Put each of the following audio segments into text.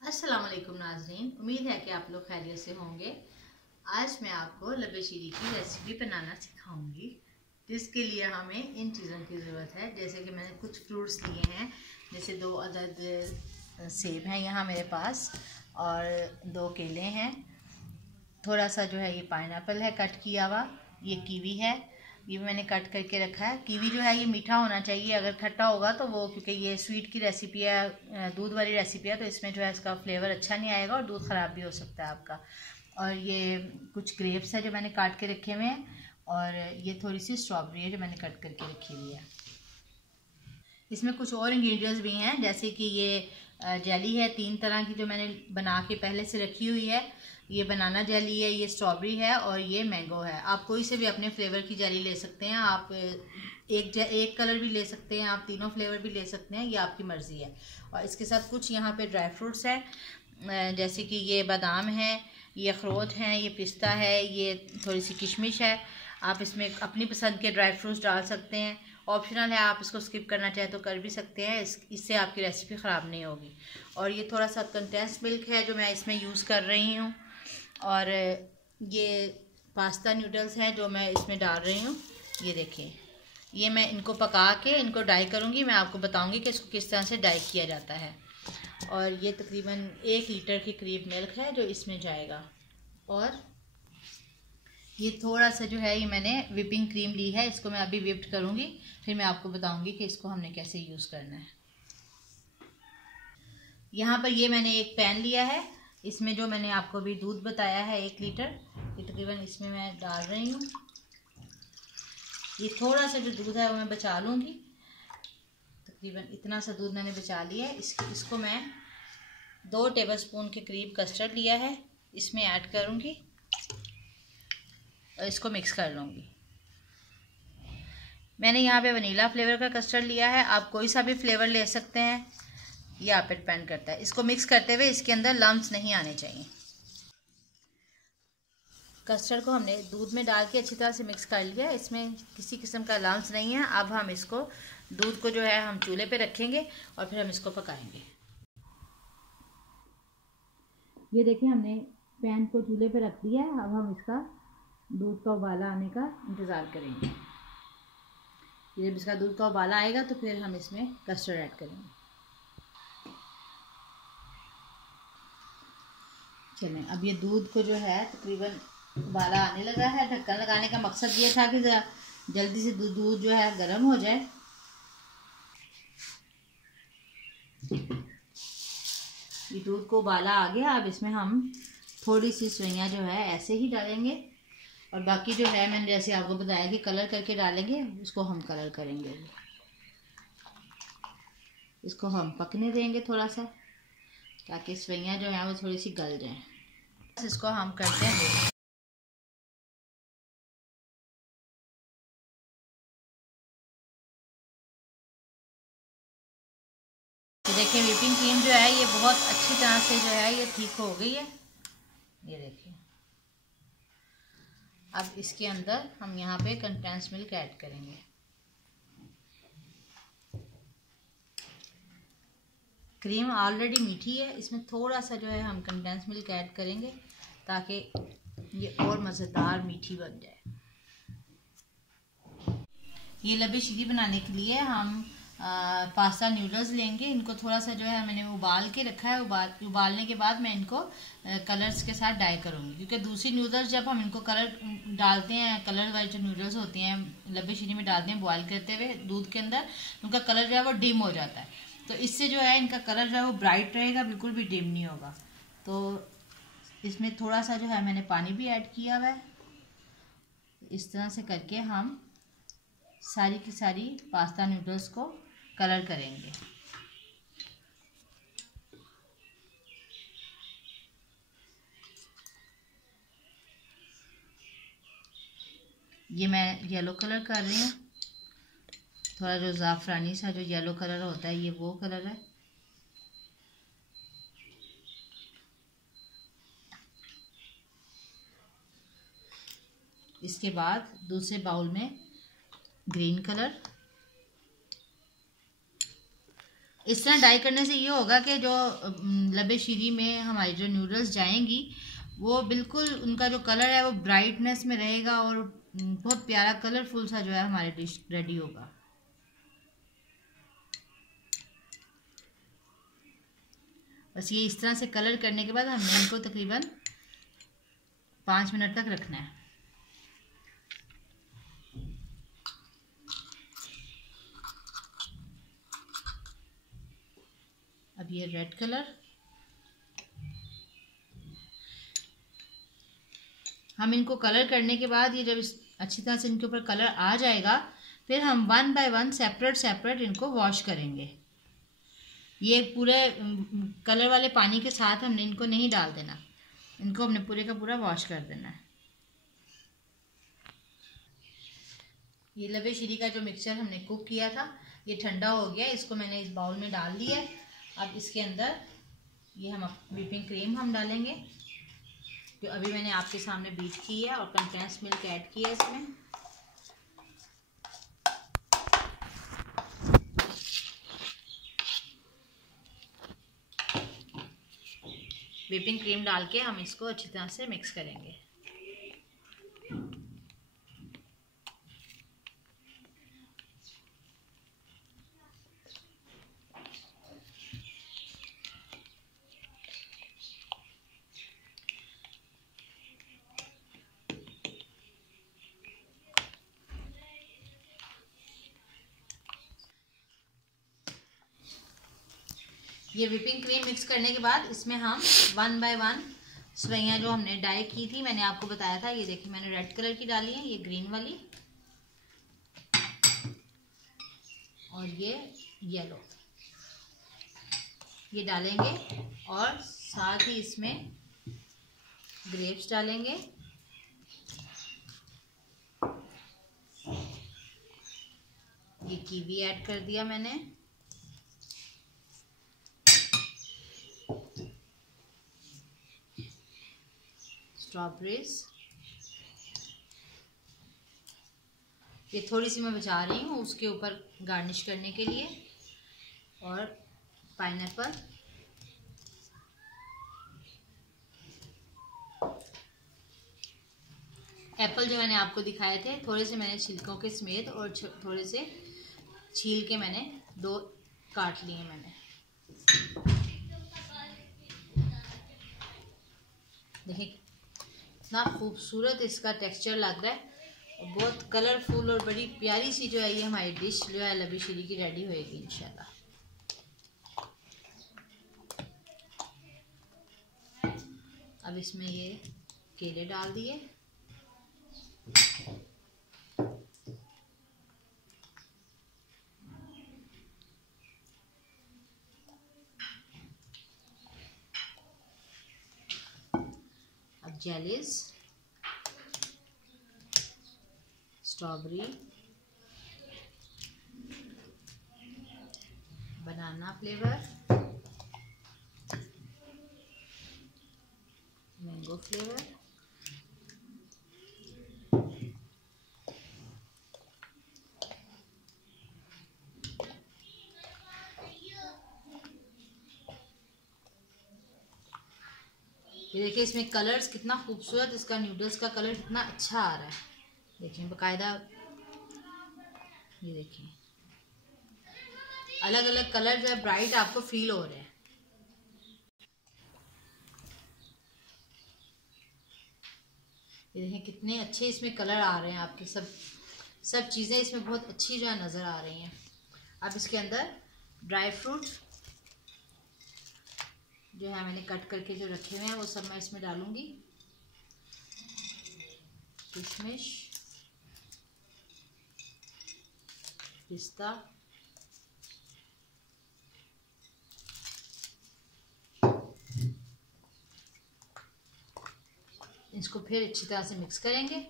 अस्सलाम वालेकुम नाज़रीन, उम्मीद है कि आप लोग खैरियत से होंगे। आज मैं आपको लब्बे शीरी की रेसिपी बनाना सिखाऊंगी, जिसके लिए हमें इन चीज़ों की ज़रूरत है। जैसे कि मैंने कुछ फ्रूट्स लिए हैं, जैसे 2 अदद सेब हैं यहाँ मेरे पास और 2 केले हैं। थोड़ा सा जो है ये पाइनएप्पल है कट किया हुआ, ये कीवी है, ये मैंने कट करके रखा है। कीवी जो है ये मीठा होना चाहिए, अगर खट्टा होगा तो वो, क्योंकि ये स्वीट की रेसिपी है, दूध वाली रेसिपी है, तो इसमें जो है इसका फ्लेवर अच्छा नहीं आएगा और दूध ख़राब भी हो सकता है आपका। और ये कुछ ग्रेप्स है जो मैंने काट के रखे हुए हैं, और ये थोड़ी सी स्ट्रॉबेरी है जो मैंने कट करके रखी हुई है। इसमें कुछ और इंग्रेडिएंट्स भी हैं, जैसे कि ये जेली है 3 तरह की जो मैंने बना के पहले से रखी हुई है। ये बनाना जेली है, ये स्ट्रॉबेरी है और ये मैंगो है। आप कोई से भी अपने फ्लेवर की जेली ले सकते हैं। आप एक कलर भी ले सकते हैं, आप तीनों फ्लेवर भी ले सकते हैं, ये आपकी मर्ज़ी है। और इसके साथ कुछ यहाँ पे ड्राई फ्रूट्स हैं, जैसे कि ये बादाम है, ये अखरोट हैं, ये पिस्ता है, ये थोड़ी सी किशमिश है। आप इसमें अपनी पसंद के ड्राई फ्रूट्स डाल सकते हैं, ऑप्शनल है, आप इसको स्किप करना चाहें तो कर भी सकते हैं। इससे आपकी रेसिपी ख़राब नहीं होगी। और ये थोड़ा सा कंडेंस मिल्क है जो मैं इसमें यूज़ कर रही हूँ। और ये पास्ता नूडल्स हैं जो मैं इसमें डाल रही हूँ। ये देखिए, ये मैं इनको पका के इनको डाई करूँगी। मैं आपको बताऊँगी कि इसको किस तरह से डाई किया जाता है। और ये तकरीबन 1 लीटर के करीब मिल्क है जो इसमें जाएगा। और ये थोड़ा सा जो है ये मैंने विपिंग क्रीम ली है, इसको मैं अभी विप्ड करूँगी, फिर मैं आपको बताऊँगी कि इसको हमने कैसे यूज़ करना है। यहाँ पर ये मैंने एक पैन लिया है, इसमें जो मैंने आपको अभी दूध बताया है 1 लीटर, ये तकरीबन इसमें मैं डाल रही हूँ। ये थोड़ा सा जो दूध है वो मैं बचा लूँगी, तकरीबन इतना सा दूध मैंने बचा लिया है। इसको मैं 2 टेबलस्पून के करीब कस्टर्ड लिया है, इसमें ऐड करूँगी और इसको मिक्स कर लूँगी। मैंने यहाँ पे वनीला फ्लेवर का कस्टर्ड लिया है, आप कोई सा भी फ्लेवर ले सकते हैं, ये आप पे डिपेंड करता है। इसको मिक्स करते हुए इसके अंदर लम्स नहीं आने चाहिए। कस्टर्ड को हमने दूध में डाल के अच्छी तरह से मिक्स कर लिया, इसमें किसी किस्म का लम्स नहीं है। अब हम इसको दूध को जो है हम चूल्हे पे रखेंगे और फिर हम इसको पकाएंगे। ये देखिए, हमने पैन को चूल्हे पे रख दिया है। अब हम इसका दूध का उबाला आने का इंतज़ार करेंगे। जब इसका दूध का उबाला आएगा तो फिर हम इसमें कस्टर्ड ऐड करेंगे। चलें, अब ये दूध को जो है तकरीबन उबाला आने लगा है। ढक्कन लगाने का मकसद ये था कि जल्दी से दूध जो है गर्म हो जाए। ये दूध को उबाला आ गया। अब इसमें हम थोड़ी सी सेवइयां जो है ऐसे ही डालेंगे, और बाकी जो है मैंने जैसे आपको बताया कि कलर करके डालेंगे, उसको हम कलर करेंगे। इसको हम पकने देंगे थोड़ा सा, ताकि सेवइयां जो है वो थोड़ी सी गल जाएं। इसको हम करते हैं। देखिए, व्हिपिंग क्रीम जो है ये बहुत अच्छी तरह से जो है ये ठीक हो गई है। ये देखिए, अब इसके अंदर हम यहाँ पे कंडेंस मिल्क ऐड करेंगे। क्रीम ऑलरेडी मीठी है, इसमें थोड़ा सा जो है हम कंडेंस मिल्क ऐड करेंगे ताकि ये और मज़ेदार मीठी बन जाए। ये लब्बे शीरी बनाने के लिए हम पास्ता नूडल्स लेंगे। इनको थोड़ा सा जो है मैंने उबाल के रखा है। उबालने के बाद मैं इनको कलर्स के साथ डाई करूँगी, क्योंकि दूसरी नूडल्स जब हम इनको कलर डालते हैं, कलर वाली जो नूडल्स होती हैं लब्बे शीरी में डालते हैं बॉयल करते हुए दूध के अंदर, उनका कलर जो है वो डिम हो जाता है। तो इससे जो है इनका कलर जो है वो ब्राइट रहेगा, बिल्कुल भी डिम नहीं होगा। तो इसमें थोड़ा सा जो है मैंने पानी भी ऐड किया हुआ है। इस तरह से करके हम सारी की सारी पास्ता नूडल्स को कलर करेंगे। ये मैं येलो कलर कर रही हूँ, थोड़ा जो ज़ाफ़रानी सा जो येलो कलर होता है ये वो कलर है। इसके बाद दूसरे बाउल में ग्रीन कलर, इस तरह डाई करने से ये होगा कि जो लबे शीरी में हमारी जो नूडल्स जाएंगी वो बिल्कुल उनका जो कलर है वो ब्राइटनेस में रहेगा और बहुत प्यारा कलरफुल सा जो है हमारी डिश रेडी होगा। बस ये इस तरह से कलर करने के बाद हमने इनको तकरीबन 5 मिनट तक रखना है। अब ये रेड कलर हम इनको कलर करने के बाद ये जब अच्छी तरह से इनके ऊपर कलर आ जाएगा फिर हम 1 बाय 1 सेपरेट इनको वॉश करेंगे। ये पूरे कलर वाले पानी के साथ हमने इनको नहीं डाल देना, इनको हमने पूरे का पूरा वॉश कर देना है। ये लबे शीरी का जो मिक्सचर हमने कुक किया था ये ठंडा हो गया, इसको मैंने इस बाउल में डाल दिया। अब इसके अंदर ये हम व्हिपिंग क्रीम हम डालेंगे जो अभी मैंने आपके सामने बीट की है और कंडेंस मिल्क ऐड किया है इसमें। व्हिपिंग क्रीम डाल के हम इसको अच्छी तरह से मिक्स करेंगे। ये व्हिपिंग क्रीम मिक्स करने के बाद इसमें हम 1 बाय 1 सेवइयां जो हमने डाई की थी, मैंने आपको बताया था, ये देखिए मैंने रेड कलर की डाली है, ये ग्रीन वाली और ये येलो, ये डालेंगे और साथ ही इसमें ग्रेप्स डालेंगे। ये कीवी ऐड कर दिया मैंने, स्ट्रॉबेरीज ये थोड़ी सी मैं बचा रही हूँ उसके ऊपर गार्निश करने के लिए, और पाइनएप्पल, एप्पल जो मैंने आपको दिखाए थे थोड़े से मैंने छिलकों के समेत और थोड़े से छील के मैंने 2 काट लिए मैंने। देखिए इतना खूबसूरत इसका टेक्सचर लग रहा है, बहुत कलरफुल और बड़ी प्यारी सी जो है ये हमारी डिश जो है लबे शीरी की रेडी होएगी इंशाल्लाह। अब इसमें ये केले डाल दिए, अब jellies, strawberry, banana flavour, mango flavour, ये देखिए इसमें कलर्स कितना खूबसूरत, इसका नूडल्स का कलर कितना अच्छा आ रहा है। देखिए बाकायदा ये देखिए अलग अलग कलर जो है ब्राइट आपको फील हो रहे हैं। ये देखिए कितने अच्छे इसमें कलर आ रहे हैं आपके, सब चीज़ें इसमें बहुत अच्छी जो है नज़र आ रही हैं। अब इसके अंदर ड्राई फ्रूट जो है मैंने कट करके जो रखे हुए हैं वो सब मैं इसमें डालूंगी, किशमिश, पिस्ता, इसको फिर अच्छी तरह से मिक्स करेंगे।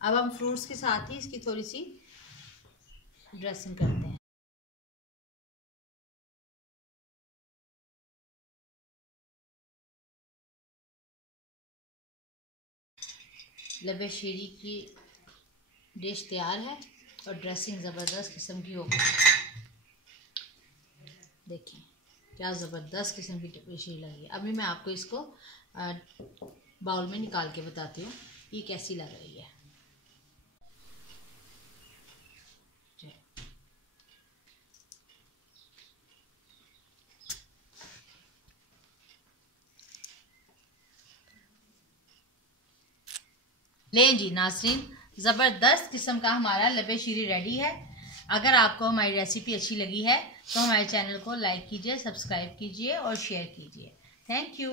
अब हम फ्रूट्स के साथ ही इसकी थोड़ी सी ड्रेसिंग करते हैं। लबे शीरी की डिश तैयार है और ड्रेसिंग ज़बरदस्त किस्म की होगी। देखें क्या ज़बरदस्त किस्म की लबे शीरी लगी है। अभी मैं आपको इसको बाउल में निकाल के बताती हूँ ये कैसी लग रही है। लें जी नाज़रीन, ज़बरदस्त किस्म का हमारा लबे शीरी रेडी है। अगर आपको हमारी रेसिपी अच्छी लगी है तो हमारे चैनल को लाइक कीजिए, सब्सक्राइब कीजिए और शेयर कीजिए। Thank you.